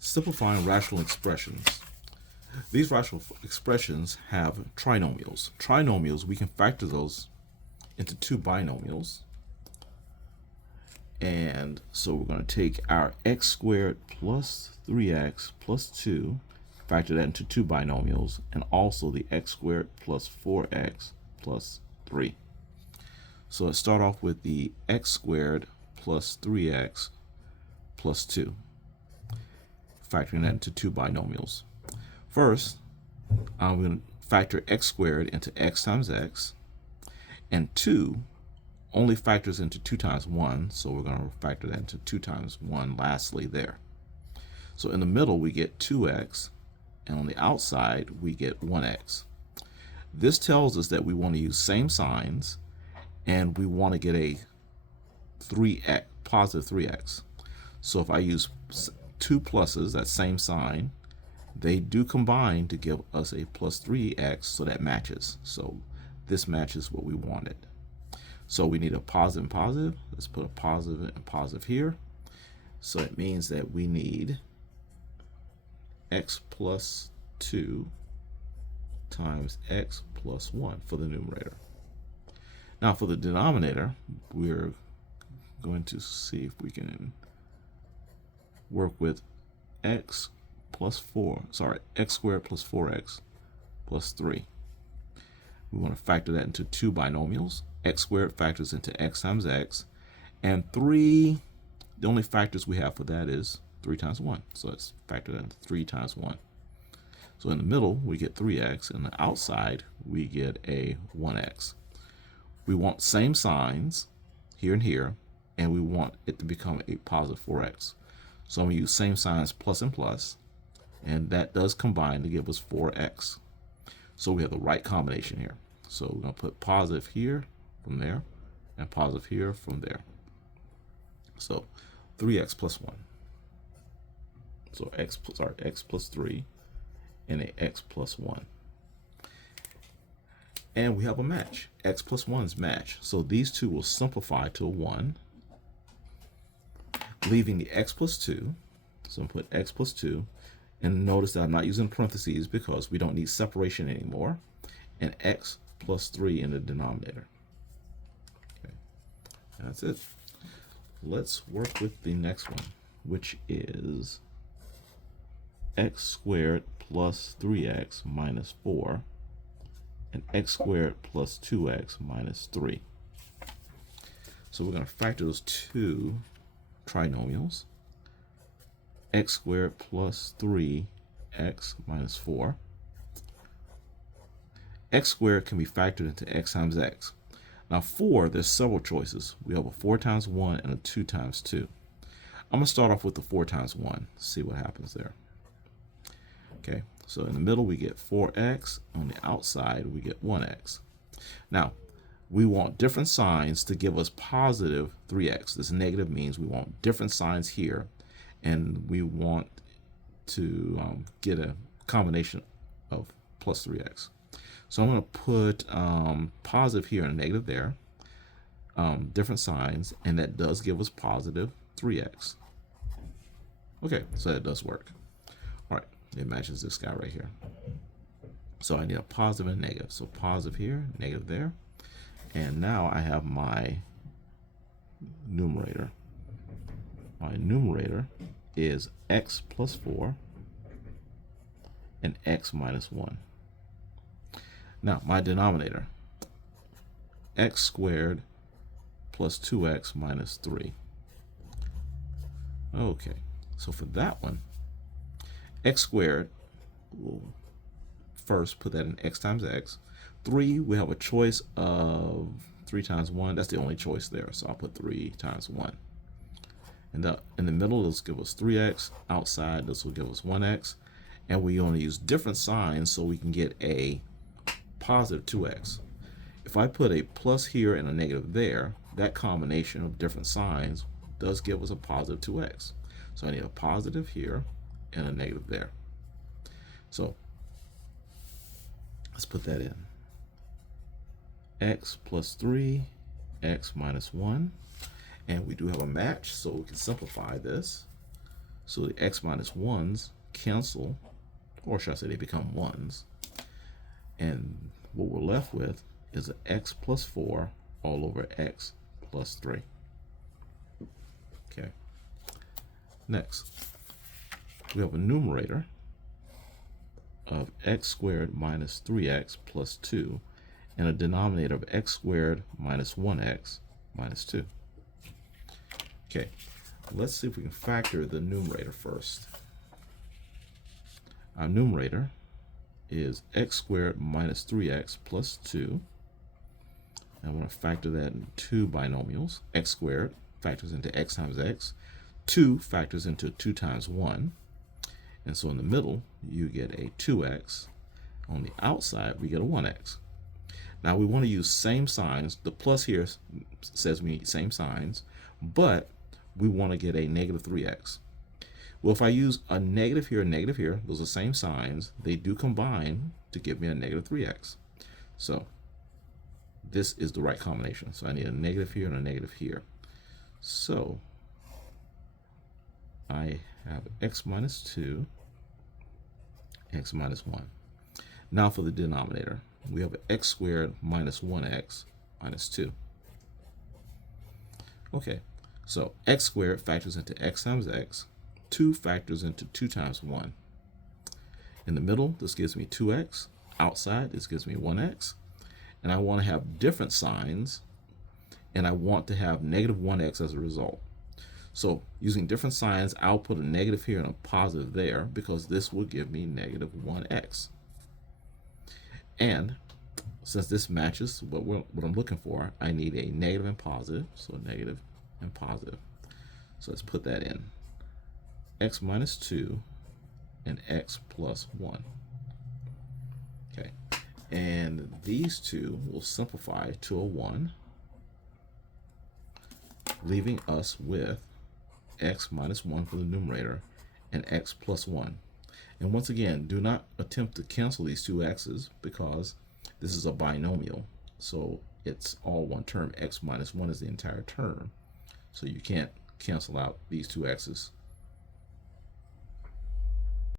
Simplifying rational expressions. These rational expressions have trinomials. Trinomials, we can factor those into two binomials. And so we're going to take our x squared plus 3x plus 2, factor that into two binomials, and also the x squared plus 4x plus 3. So let's start off with the x squared plus 3x plus 2, factoring that into two binomials. First, I'm going to factor x squared into x times x, and 2 only factors into 2 times 1, so we're going to factor that into 2 times 1 lastly there. So in the middle we get 2x, and on the outside we get 1x. This tells us that we want to use same signs, and we want to get a 3x, positive 3x. So if I use two pluses, that same sign, they do combine to give us a plus 3x, so that matches. So this matches what we wanted. So we need a positive and positive. Let's put a positive and positive here. So it means that we need x plus 2 times x plus 1 for the numerator. Now for the denominator, we're going to see if we can work with x squared plus 4x plus 3. We want to factor that into two binomials. X squared factors into x times x, and 3, the only factors we have for that is 3 times 1. So let's factor that into 3 times 1. So in the middle we get 3x, and the outside we get a 1x. We want same signs here and here, and we want it to become a positive 4x. So I'm going to use same signs plus and plus, and that does combine to give us 4x. So we have the right combination here. So we're going to put positive here from there, and positive here from there. So 3x plus 1. So x plus 3 and a x plus 1. And we have a match. X plus 1 is match. So these two will simplify to a 1, leaving the x plus 2. So I'm going to put x plus 2. And notice that I'm not using parentheses because we don't need separation anymore. And x plus 3 in the denominator. Okay, that's it. Let's work with the next one, which is x squared plus 3x minus 4 and x squared plus 2x minus 3. So we're going to factor those two trinomials. X squared plus 3x minus 4. X squared can be factored into x times x. Now 4, there's several choices. We have a 4 times 1 and a 2 times 2. I'm going to start off with the 4 times 1, see what happens there. Okay, so in the middle we get 4x, on the outside we get 1x. Now, we want different signs to give us positive 3x. This negative means we want different signs here, and we want to get a combination of plus 3x. So I'm going to put positive here and a negative there, different signs, and that does give us positive 3x. Okay, so that does work. All right, it matches this guy right here. So I need a positive and a negative. So positive here, negative there. And now I have my numerator. My numerator is x plus 4 and x minus 1. Now my denominator, x squared plus 2x minus 3. Okay, so for that one, x squared, we'll first put that in x times x. 3, we have a choice of 3 times 1. That's the only choice there, so I'll put 3 times 1. And in the middle, this will give us 3x. Outside, this will give us 1x. And we only use different signs so we can get a positive 2x. If I put a plus here and a negative there, that combination of different signs does give us a positive 2x. So I need a positive here and a negative there. So let's put that in. X plus 3, x minus 1. And we do have a match, so we can simplify this. So the x minus 1s cancel, or should I say they become 1s. And what we're left with is an x plus 4 all over x plus 3. Okay. Next, we have a numerator of x squared minus 3x plus 2 and a denominator of x squared minus 1x minus 2. Okay, let's see if we can factor the numerator first. Our numerator is x squared minus 3x plus 2. I want to factor that in two binomials. X squared factors into x times x. 2 factors into 2 times 1. And so in the middle, you get a 2x. On the outside, we get a 1x. Now we want to use same signs. The plus here says we need same signs, but we want to get a negative 3x. Well, if I use a negative here, those are same signs. They do combine to give me a negative 3x. So this is the right combination. So I need a negative here and a negative here. So I have x minus 2, x minus 1. Now for the denominator, we have x squared minus 1x minus 2. Okay, so x squared factors into x times x. 2 factors into 2 times 1. In the middle, this gives me 2x. Outside, this gives me 1x. And I want to have different signs, and I want to have negative 1x as a result. So using different signs, I'll put a negative here and a positive there because this will give me negative 1x. And since this matches what I'm looking for, I need a negative and positive, so negative and positive. So let's put that in. X minus 2 and x plus 1. Okay, and these two will simplify to a 1, leaving us with x minus 1 for the numerator and x plus 1. And once again, do not attempt to cancel these two x's because this is a binomial. So it's all one term. X minus 1 is the entire term. So you can't cancel out these two x's.